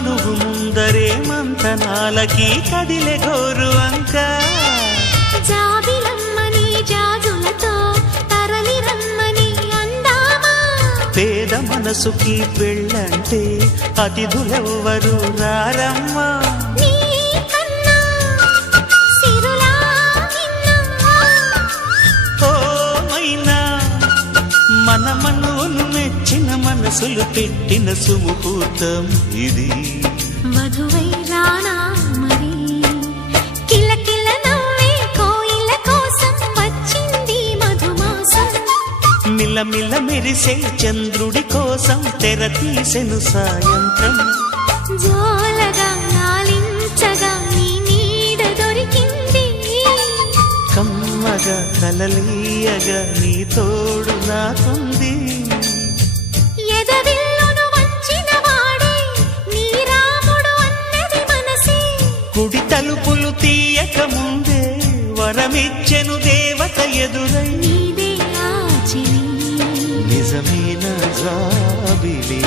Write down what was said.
మనువు ముందరే మంతనాలకి కదిలే గోరు అంక జాబిలమ్మని జాజులతో తరలి రమ్మని అందామా పేద మనసుకి పెళ్ళంటే అతిథులెవ్వరు రారమ్మా మన మనువును మెచ్చిన మనసులు పెట్టిన సుముహూర్తం ఇది వధువై రానా మరి కిలకిల నవ్వే కోయిల కోసం వచ్చింది మధుమాసం మిలమిల మెరిసే చంద్రుడి కోసం తెర తీసెను సాయంత్రం జోలగా నాలించగా నీ నీడ దొరికింది కమ్మగా కలలీయగా నీ తోడు నాకుంది ఎదవిల్లును వంచిన వాడే నీ రాముడు అన్నది మనసే కుడి తలుపులు తీయక ముందే వరమిచ్చెను దేవత ఎదురై నీదే ఆ చెలి నిజమైన జాబిలి